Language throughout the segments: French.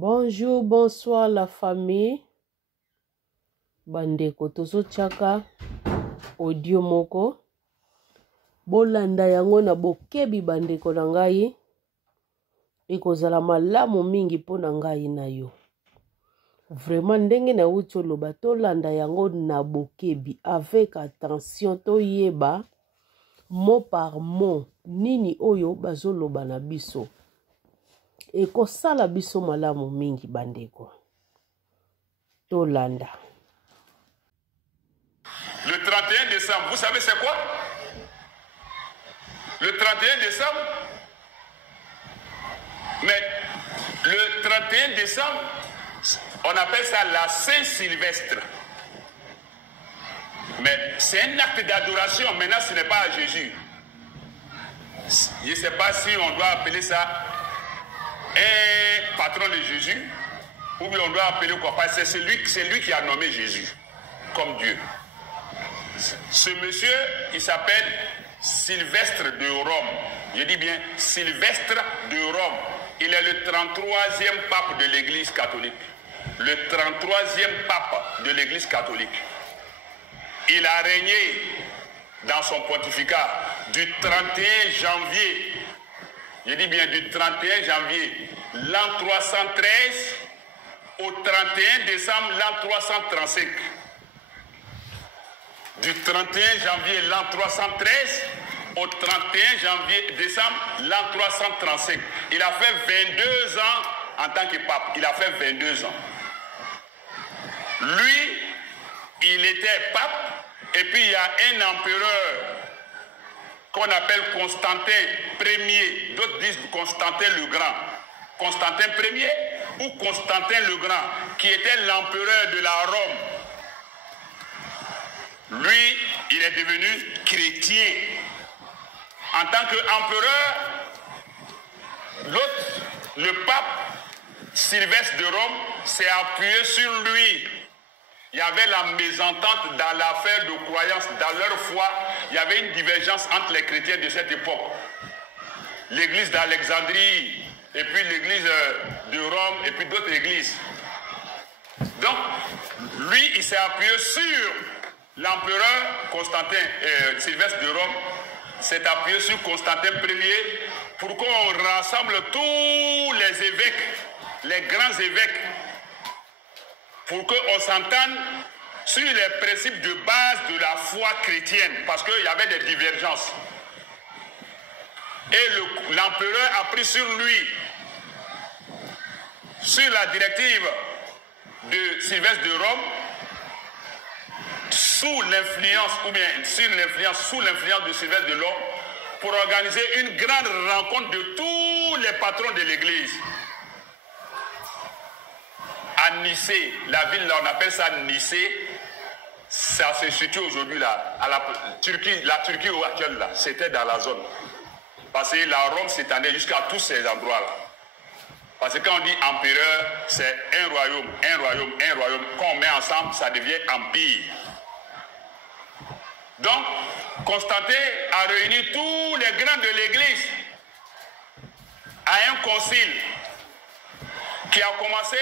Bonjour, bonsoir la famille. Bandeko tozo chaka audio moko. Bolanda yango na bokebi bandeko na ngai. Ekozala malamu mingi po na ngai na yo. Vraiment ndenge na uti oloba tolanda yango na bokebi avec attention to yeba mot par mot nini oyo bazoloba na biso. Ekosala biso malamu mingi bandeko. Tolanda. Le 31 décembre, vous savez c'est quoi? Le 31 décembre. Mais le 31 décembre, on appelle ça la Saint-Sylvestre. Mais c'est un acte d'adoration. Maintenant, ce n'est pas à Jésus. Je ne sais pas si on doit appeler ça un patron de Jésus ou bien on doit appeler quoi? Parce que c'est lui qui a nommé Jésus comme Dieu. Ce monsieur, il s'appelle Sylvestre de Rome. Je dis bien Sylvestre de Rome. Il est le 33e pape de l'Église catholique. Le 33e pape de l'Église catholique. Il a régné dans son pontificat du 31 janvier, je dis bien du 31 janvier, l'an 313 au 31 décembre l'an 335. Du 31 janvier l'an 313 au 31 janvier décembre l'an 335. Il a fait 22 ans en tant que pape. Il a fait 22 ans. Lui, il était pape et puis il y a un empereur qu'on appelle Constantin Ier. D'autres disent Constantin le Grand. Constantin Ier ou Constantin le Grand, qui était l'empereur de la Rome. Lui, il est devenu chrétien. En tant qu'empereur, l'autre, le pape Sylvestre de Rome, s'est appuyé sur lui. Il y avait la mésentente dans l'affaire de croyance, dans leur foi. Il y avait une divergence entre les chrétiens de cette époque. L'église d'Alexandrie, et puis l'église de Rome, et puis d'autres églises. Donc, lui, il s'est appuyé sur l'empereur Constantin, Sylvestre de Rome, s'est appuyé sur Constantin Ier pour qu'on rassemble tous les évêques, les grands évêques, pour qu'on s'entende sur les principes de base de la foi chrétienne, parce qu'il y avait des divergences. Et l'empereur a pris sur lui, sur la directive de Sylvestre de Rome, sous l'influence, ou bien sous l'influence de Sylvestre de Rome, pour organiser une grande rencontre de tous les patrons de l'Église. À Nicée, la ville là, on appelle ça Nicée, ça se situe aujourd'hui là, à la Turquie actuelle là, c'était dans la zone. Parce que la Rome s'étendait jusqu'à tous ces endroits là. Parce que quand on dit empereur, c'est un royaume, un royaume, un royaume. Quand on met ensemble, ça devient empire. Donc, Constantin a réuni tous les grands de l'Église à un concile qui a commencé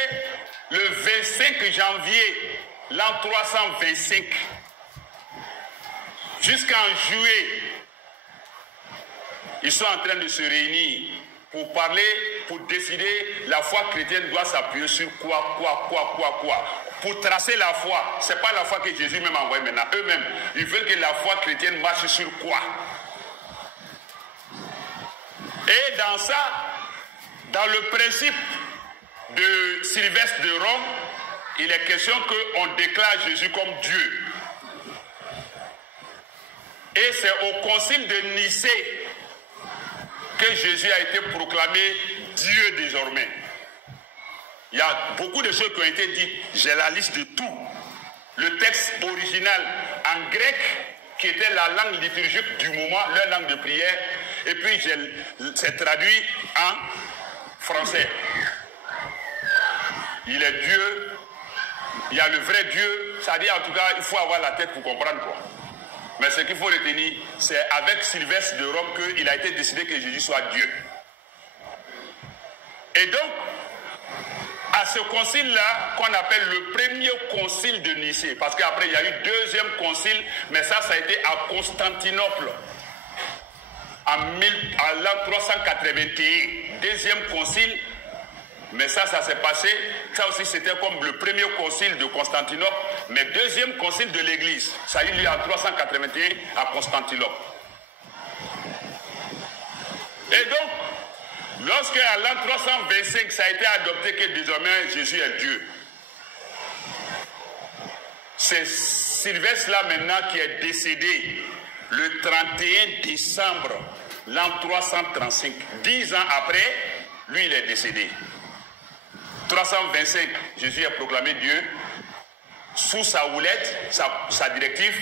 le 25 janvier l'an 325 jusqu'en juillet. Ils sont en train de se réunir pour parler, pour décider la foi chrétienne doit s'appuyer sur quoi. Pour tracer la foi. Ce n'est pas la foi que Jésus même a envoyée maintenant. Eux-mêmes, ils veulent que la foi chrétienne marche sur quoi. Et dans ça, dans le principe de Sylvestre de Rome, il est question qu'on déclare Jésus comme Dieu. Et c'est au concile de Nicée que Jésus a été proclamé Dieu désormais. Il y a beaucoup de choses qui ont été dites. J'ai la liste de tout. Le texte original en grec, qui était la langue liturgique du moment, leur langue de prière, et puis c'est traduit en français. Il est Dieu, il y a le vrai Dieu, c'est-à-dire en tout cas, il faut avoir la tête pour comprendre quoi. Mais ce qu'il faut retenir, c'est avec Sylvestre de Rome qu'il a été décidé que Jésus soit Dieu. Et donc, à ce concile-là, qu'on appelle le premier concile de Nicée, parce qu'après il y a eu deuxième concile, mais ça a été à Constantinople, en l'an 381, deuxième concile, mais ça s'est passé, ça aussi c'était comme le premier concile de Constantinople, mais deuxième concile de l'Église, ça a eu lieu en 381 à Constantinople. Et donc, lorsque à l'an 325, ça a été adopté que désormais Jésus est Dieu, c'est Sylvestre là maintenant qui est décédé le 31 décembre l'an 335. 10 ans après, lui il est décédé. 325, Jésus est proclamé Dieu sous sa houlette, sa directive.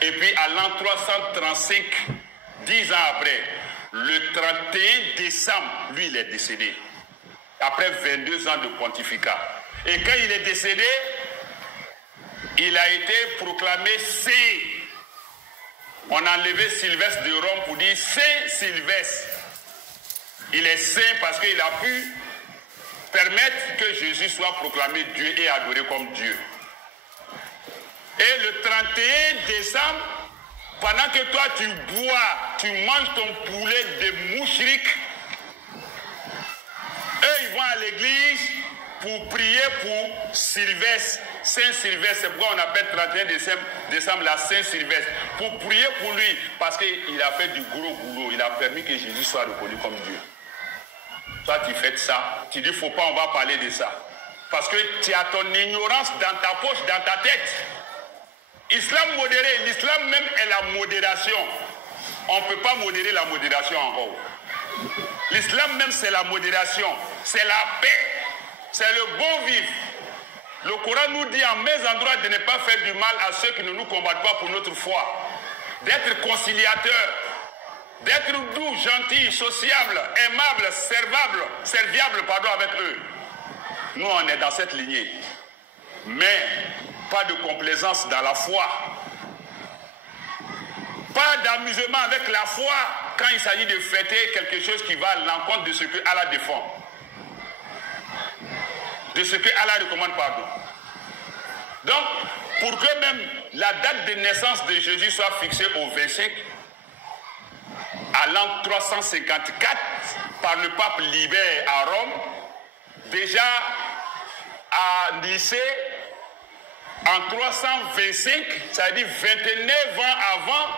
Et puis à l'an 335, 10 ans après, le 31 décembre, lui il est décédé. Après 22 ans de pontificat. Et quand il est décédé, il a été proclamé saint. On a enlevé Sylvestre de Rome pour dire Saint Sylvestre. Il est saint parce qu'il a pu permettre que Jésus soit proclamé Dieu et adoré comme Dieu. Et le 31 décembre, pendant que toi tu bois, tu manges ton poulet de mouchrik, eux ils vont à l'église pour prier pour Sylvestre, Saint Sylvestre. C'est pourquoi on appelle 31 décembre la Saint Sylvestre. Pour prier pour lui, parce qu'il a fait du gros boulot. Il a permis que Jésus soit reconnu comme Dieu. Toi tu fais ça, tu dis faut pas, on va parler de ça. Parce que tu as ton ignorance dans ta poche, dans ta tête. Islam modéré, l'islam même est la modération. On ne peut pas modérer la modération encore. L'islam même c'est la modération, c'est la paix, c'est le bon vivre. Le Coran nous dit en mes endroits de ne pas faire du mal à ceux qui ne nous combattent pas pour notre foi. D'être conciliateur, d'être doux, gentil, sociable, aimable, serviable avec eux. Nous on est dans cette lignée. Mais pas de complaisance dans la foi. Pas d'amusement avec la foi quand il s'agit de fêter quelque chose qui va à l'encontre de ce que Allah défend. De ce que Allah recommande, pardon. Donc, pour que même la date de naissance de Jésus soit fixée au 25, à l'an 354, par le pape Libère à Rome, déjà à Nicée, en 325, ça veut dire 29 ans avant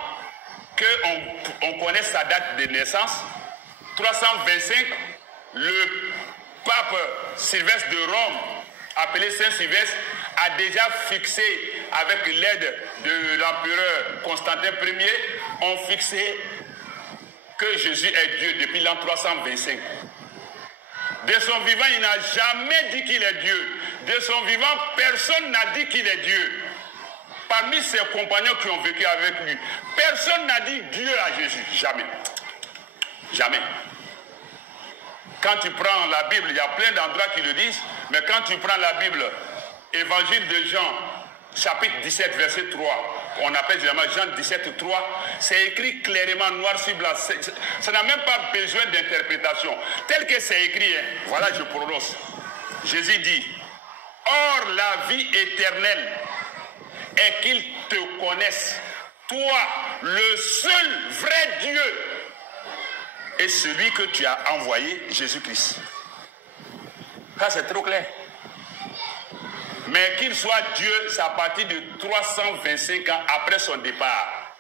qu'on connaisse sa date de naissance, 325, le pape Sylvestre de Rome, appelé Saint Sylvestre, a déjà fixé, avec l'aide de l'empereur Constantin Ier, ont fixé que Jésus est Dieu depuis l'an 325. De son vivant, il n'a jamais dit qu'il est Dieu. De son vivant, personne n'a dit qu'il est Dieu. Parmi ses compagnons qui ont vécu avec lui, personne n'a dit Dieu à Jésus. Jamais. Jamais. Quand tu prends la Bible, il y a plein d'endroits qui le disent, mais quand tu prends la Bible, Évangile de Jean, chapitre 17, verset 3, on appelle généralement Jean 17, 3, c'est écrit clairement, noir sur blanc. Ça n'a même pas besoin d'interprétation. Tel que c'est écrit, hein, voilà, je prononce. Jésus dit, or la vie éternelle est qu'ils te connaissent, toi, le seul vrai Dieu, et celui que tu as envoyé, Jésus-Christ. Ça, c'est trop clair. Mais qu'il soit Dieu, c'est à partir de 325 ans après son départ.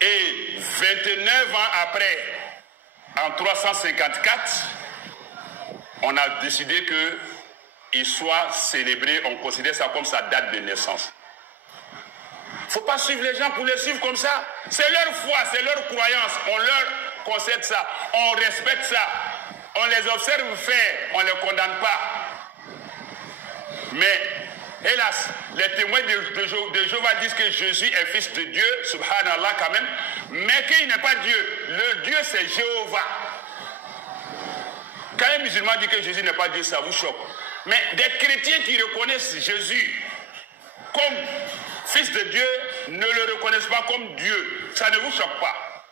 Et 29 ans après, en 354, on a décidé qu'il soit célébré, on considère ça comme sa date de naissance. Il ne faut pas suivre les gens pour les suivre comme ça. C'est leur foi, c'est leur croyance. On leur concède ça, on respecte ça. On les observe faire, on ne les condamne pas. Mais, hélas, les témoins de Jéhovah disent que Jésus est fils de Dieu, subhanallah quand même, mais qu'il n'est pas Dieu. Le Dieu, c'est Jéhovah. Quand un musulman dit que Jésus n'est pas Dieu, ça vous choque. Mais des chrétiens qui reconnaissent Jésus comme fils de Dieu ne le reconnaissent pas comme Dieu. Ça ne vous choque pas.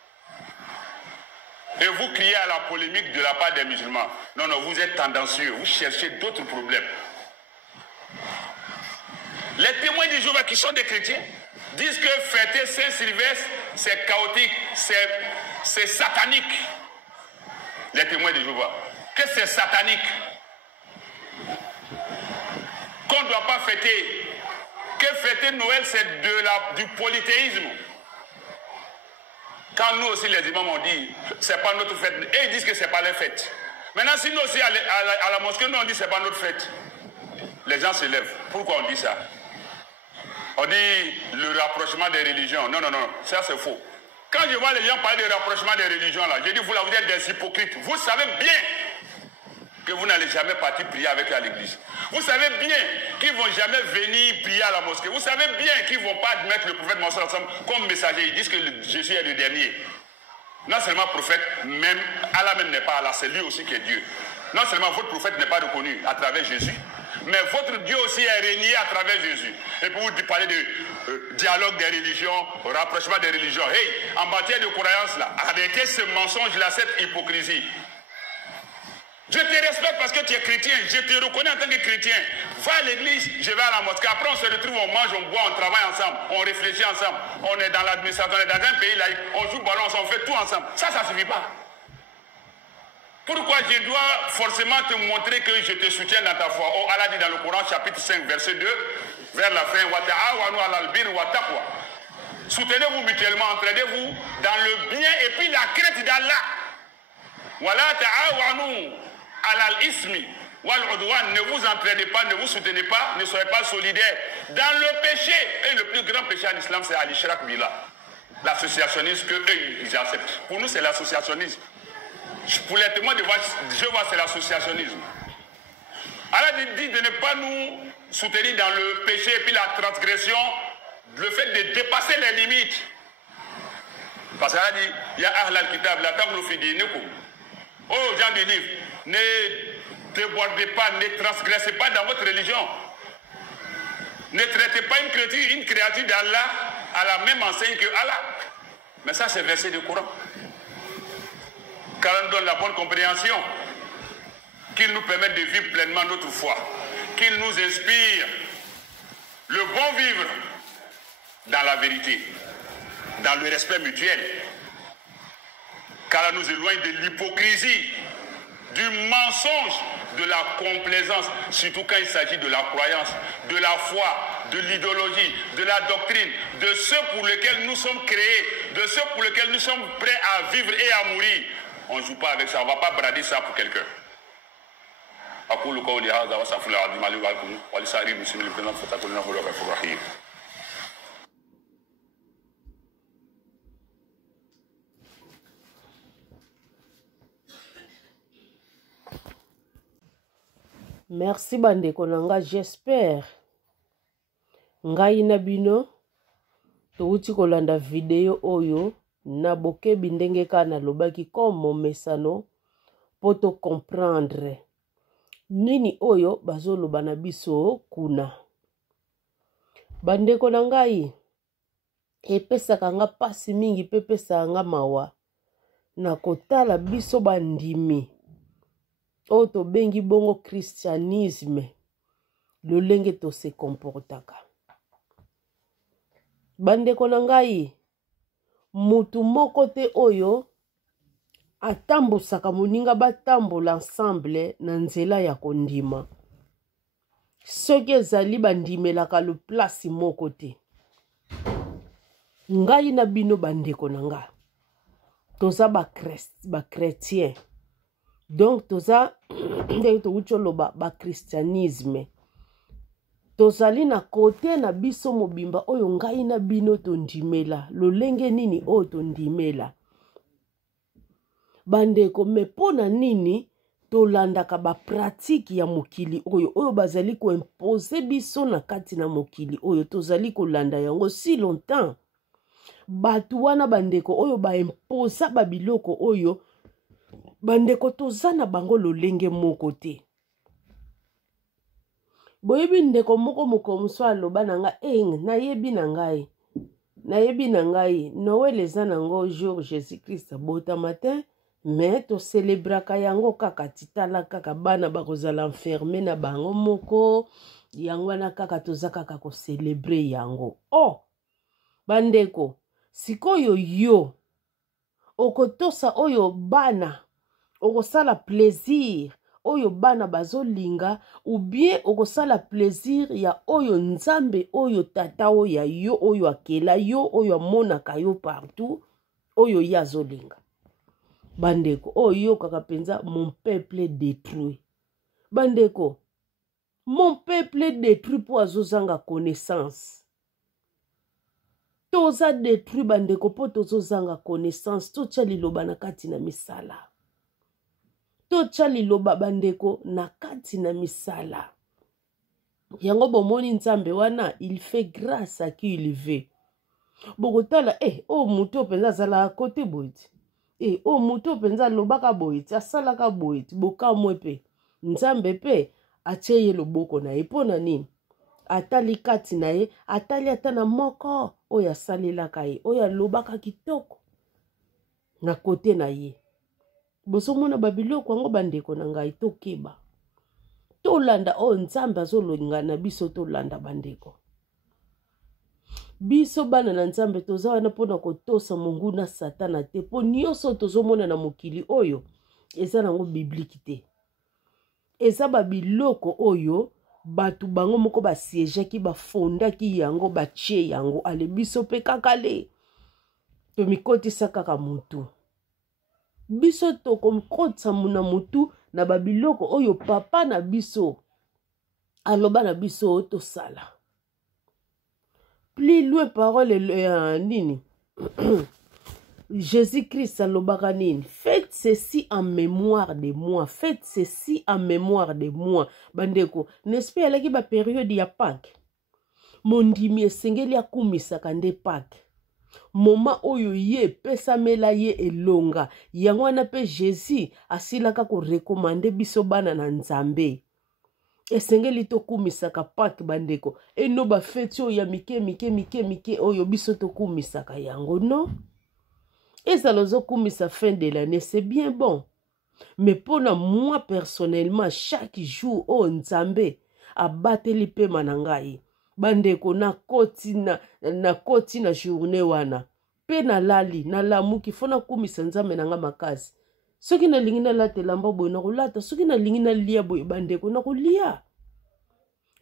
et vous criez à la polémique de la part des musulmans. Non, non, vous êtes tendancieux, vous cherchez d'autres problèmes. Les témoins de Jéhovah qui sont des chrétiens disent que fêter Saint-Sylvestre, c'est chaotique, c'est satanique. Les témoins de Jéhovah, que c'est satanique. Qu'on ne doit pas fêter. Que fêter Noël, c'est du polythéisme. Quand nous aussi, les imams ont dit, c'est pas notre fête, et ils disent que c'est pas leur fête. Maintenant, si nous aussi, à la mosquée, nous on dit que c'est pas notre fête. Les gens se lèvent. Pourquoi on dit ça? On dit le rapprochement des religions. Non, non, non, ça c'est faux. Quand je vois les gens parler de rapprochement des religions, là, je dis, vous là, vous êtes des hypocrites. Vous savez bien que vous n'allez jamais partir prier avec à l'église. Vous savez bien qu'ils ne vont jamais venir prier à la mosquée. Vous savez bien qu'ils ne vont pas admettre le prophète Mohammed ensemble comme messager. Ils disent que Jésus est le dernier. Non seulement prophète, même Allah même n'est pas Allah, c'est lui aussi qui est Dieu. Non seulement votre prophète n'est pas reconnu à travers Jésus, mais votre Dieu aussi est régné à travers Jésus. Et puis vous parlez de dialogue des religions, rapprochement des religions. Hey, en matière de croyance, là, arrêtez ce mensonge-là, cette hypocrisie. Je te respecte parce que tu es chrétien, je te reconnais en tant que chrétien. Va à l'église, je vais à la mosquée. Après on se retrouve, on mange, on boit, on travaille ensemble, on réfléchit ensemble. On est dans l'administration, on est dans un pays laïque, on joue ballon ensemble, on fait tout ensemble. Ça ne suffit pas. Pourquoi je dois forcément te montrer que je te soutiens dans ta foi? Oh, Allah dit dans le Coran, chapitre 5, verset 2, vers la fin, soutenez-vous mutuellement, entraidez-vous dans le bien et puis la crainte d'Allah. Wala ta'awanu alal ismi wal udwan, ne vous entraidez pas, ne vous soutenez pas, ne soyez pas solidaires dans le péché. Et le plus grand péché en islam, c'est al-ishrak billah, l'associationnisme que eux ils acceptent. Pour nous, c'est l'associationnisme. Pour les témoins de Jéhovah, c'est l'associationnisme. Allah dit de ne pas nous soutenir dans le péché et puis la transgression, le fait de dépasser les limites. Parce qu'Allah dit, il y a ahlal kitab, la table fi dinikum. Oh, gens du livre, ne débordez pas, ne transgressez pas dans votre religion. Ne traitez pas une créature d'Allah à la même enseigne que Allah. Mais ça, c'est verset du Coran. Car on donne la bonne compréhension, qu'il nous permette de vivre pleinement notre foi, qu'il nous inspire le bon vivre dans la vérité, dans le respect mutuel. Car elle nous éloigne de l'hypocrisie, du mensonge, de la complaisance, surtout quand il s'agit de la croyance, de la foi, de l'idéologie, de la doctrine, de ceux pour lesquels nous sommes créés, de ceux pour lesquels nous sommes prêts à vivre et à mourir. On ne joue pas avec ça, on ne va pas brader ça pour quelqu'un. Merci bandeko nanga, j'espère ngai na bino touti kolanda video oyo na bokebi ndenge ka nalobaki comme mesano poto comprendre nini oyo bazoloba na biso kuna. Bandeko na ngai epesaka nga pasi mingi pe pesaka nga mawa na kotala biso bandimi oyo tobengi bongo christianisme lolenge to se comportaka. Bandeko na ngai mutu moko te oyo atambusaka moninga batambola ensemble na nzela ya kondima soki ezali bandimelaka le place moko te. Ngai na bino bandeko na nga toza ba chrétien, donc toza ndenge tokucholoba ba christianisme, tozali na kote na biso mobimba oyo ngai na bino tondimela lolenge nini oyo tondimela. Bandeko me pona nini tolandaka ba pratique ya mokili oyo bazali ko impose biso na kati na mokili oyo tozali kolanda yango si longtemps. Batu wana bandeko oyo ba imposa ba biloko oyo bandeko toza na bango lolenge moko te. Boyebi ndeko moko mokomso aloba na nga nayebi na ngai Noël eza nango jour Jésus Christ bota matin mais to célébraka yango kaka titala kaka bana bakozala enfermé na bango moko yango wana kaka toza kaka ko célébrer yango. Oh bandeko sikoyo yo okotosa oyo bana okosala plaisir oyo bana bazolinga ou bien okosala plaisir ya oyo nzambe oyo tata oyo ya yo oyo akela yo oyo amonaka yo partout oyo ya azolinga. Bandeko oyo kaka penza mon peuple détruit. Bandeko mon peuple détruit po azozanga connaissance. Toza détruit bandeko po tozozanga connaissance. Tocha liloba na kati na misala. Tocha liloba bandeko na kati na misala. Yango bomoni nzambe wana il fait grâce à qui il veut. Bokotala oh muto penza zala côté boiti. Oh muto penza lobaka boiti asalaka boiti boka mwepe. Nzambe pe atie loboko na epona nini? Atali kati na ye, atali atana moko oya salelaka ye, oya lobaka kitoko na kote na ye. Bosomona babiloko yango bandeko na ngai tokeba. Tolanda o nzambe azolonga na biso tolanda bandeko. Biso bana na nzambe toza wana pona kotosa monguna satana te po nyonso tozomona na mokili oyo eza nango bibliki te. Eza babiloko oyo batu bango moko basiejaki bafondaki yango bachie yango ale biso pe kakale tomikotisa kaka mutu. Biso tokomkotisa muna mutu na babiloko oyo papa na biso aloba na biso tosala. Plus loin parole nini Jésus-Christ alobaka nini? Faites ceci en mémoire de moi. Faites ceci en mémoire de moi. Bandeko, n'est-ce pas alaki ba période ya Pâques? Mondimi esengeli akumisaka nde Pâques. Moma oyo ye pesamela ye elonga. Yango wana pe Jésus asilaka ko recommander biso bana na Nzambe. Esengeli to kumisaka Pâques bandeko. Eno ba feti oyo ya mike oyo biso to kumisaka yango non? Et ça les a kumisa fin de l'année, c'est bien bon. Mais pour moi personnellement, chaque jour, oh Nzambe, a battu l'ipé manangai. Bandeko na koti na journée wana. Pe na lali, na lamu ki fona kumisa Nzambe nanga makazi. Soki na lingina late lamba boy na kulata, soki na lingina lia boy bandeko na kulia.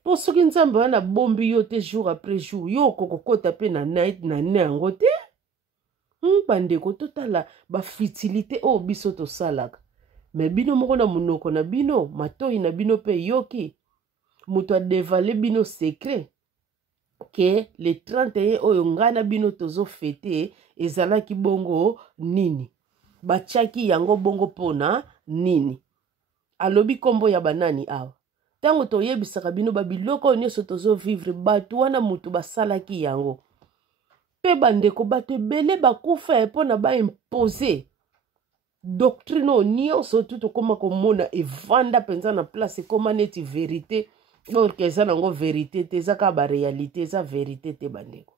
Pour soki Nzambe wana bombi yo te jour après jour, yo kokokota pe na night na nengo te. Bandeko totala ba futilité o biso to salaka. Mais bino moko na munoko na bino, matoi na bino pe yoki. Muto a dévalé bino secret. Que le 31 oyo ngana bino tozo fete ezalaki bongo nini. Bachaki yango bongo pona nini. Alobi kombo ya banani awa. Tango to yebisaka bino babiloko nyonso tozo vivre batu wana mutu basalaki yango. Pe bandeko bato ebele bakufa epona ba imposer doctrine o nyonso tuto koma komona evanda penza na place koma neti vérité or que eza nango vérité te eza ka ba réalité eza vérité te bandeko.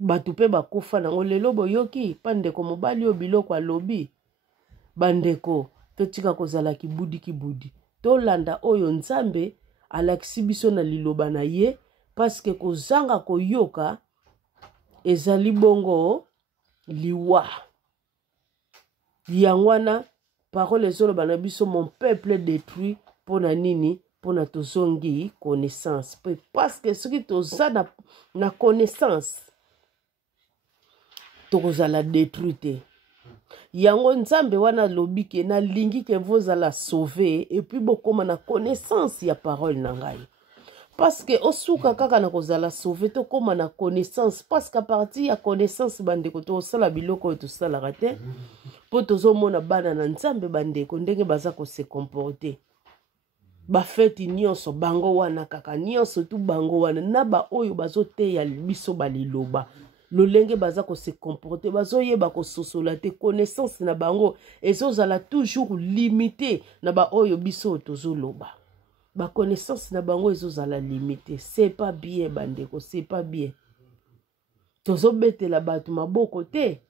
Bato pe bakufa nango lelo boyoki pandeko mobali o biloko alobi. Bandeko totika kozala kibudi tolanda oyo Nzambe alakisi biso na liloba na ye parce que kozanga koyoka ezali bongo liwa. Yangwana parole ezoloba na biso mon peuple détruit pona nini pona tozongi connaissance. Parce que soki toza na connaissance tokozala détruite. Yango Nzambe wana lobi ke na lingi ke vozala sauver et puis bokoma na connaissance ya parole na ngai. Parce que osuka kaka na kozala sauver to koma na connaissance parce qu'à partir ya connaissance bandeko to sala biloko to sala rate po tozo mona bana na Nzambe bandeko ndenge baza ko se comporter. Ba feti nyonso bango wana kaka nyonso tu bango wana na ba oyo bazote ya biso baliloba. Lolenge baza ko se comporter bazo yeba ko sosola te connaissance na bango ezozala toujours limité na ba oyo biso tozo loba. Ba connaissance na bango ezozala limité. C'est pas bien bandeko, c'est pas bien. Tozo bete la batu maboko te.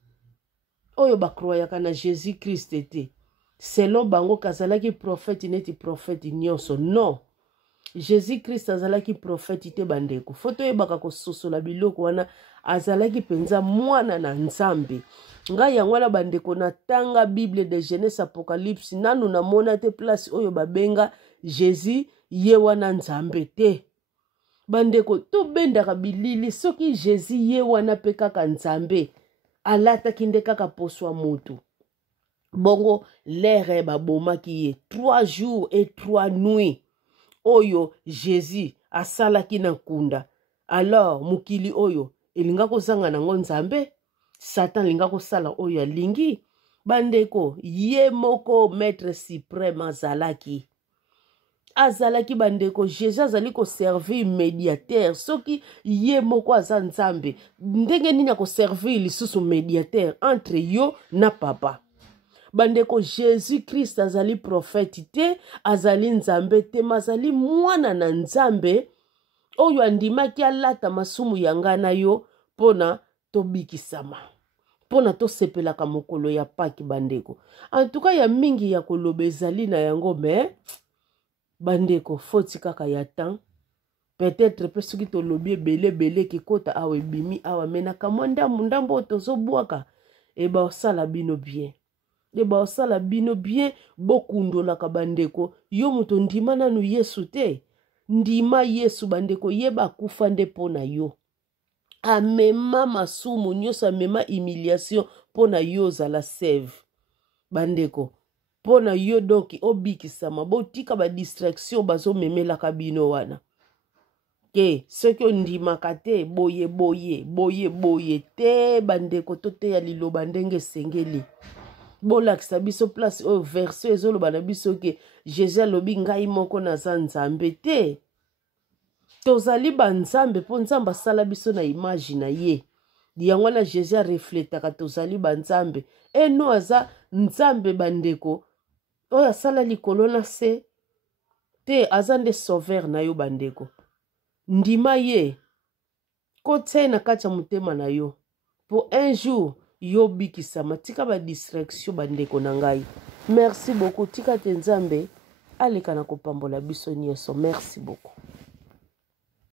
oyo bakroyaka na Jésus Christ te selon bango kazalaki prophète neti prophète nyonso non Jésus Christ azalaki prophète te bandeko foto yebaka kososola biloko wana azalaki penza mwana na nzambe ngai yango wana bandeko na tanga Bible de Genèse Apocalypse nanu na mona te place oyo babenga Jésus ye wana nzambe te bandeko to bendaka bilili soki Jésus ye wana pe kaka nzambe alataki nde kaka poswa mutu bongo lere babomaki ye 3 jours et 3 nuits oyo Jésus asalaki na nkunda alors mukili oyo elinga kozanga nango nzambe Satan linga kosala oyo alingi bandeko ye moko maître suprême azalaki bandeko Jésus azali ko servir médiateur soki ye moko aza nzambe ndenge nini ko servir lisusu médiateur entre yo na papa bandeko Jésus Christ azali prophète te azali nzambe te mazali mwana na nzambe oyo andimaki alata masumu yanga na yo pona tobikisama pona tosepelaka mokolo ya Pâques bandeko en tout cas ya mingi ya koloba ezali na yango mais bandeko foti kaka ya temps peut-être pe soki tolobi ebele kikota awa ebimi awa menaka mwa ndambo tozobwaka eba osala bino bien eba osala bino bien bokundolaka bandeko yo moto ndima nanu Yesu te ndima Yesu bandeko yeba kufa nde pona yo amema masumu nyonso amema humiliation pona yo zala save bandeko pona yo donc obikisama botika ba distraction bazomemelaka bino wana ke soki ondimaka te boye te bandeko tote ya liloba ndenge esengeli bolakisa biso place oyo verset ezoloba na biso ke Jésus alobi ngai moko naza nzambe te tozali banzambe po nzambe asala biso na image na ye yango wana Jésus arefletaka tozali banzambe eno aza nzambe bandeko oyo asala likolo na se te aza nde sauveur na yo bandeko ndima ye kotia na kati ya motema na yo po un jour yo bikisama tika ba distraction bandeko na ngai merci beaucoup tika te nzambe aleka na kopambola biso nyonso merci beaucoup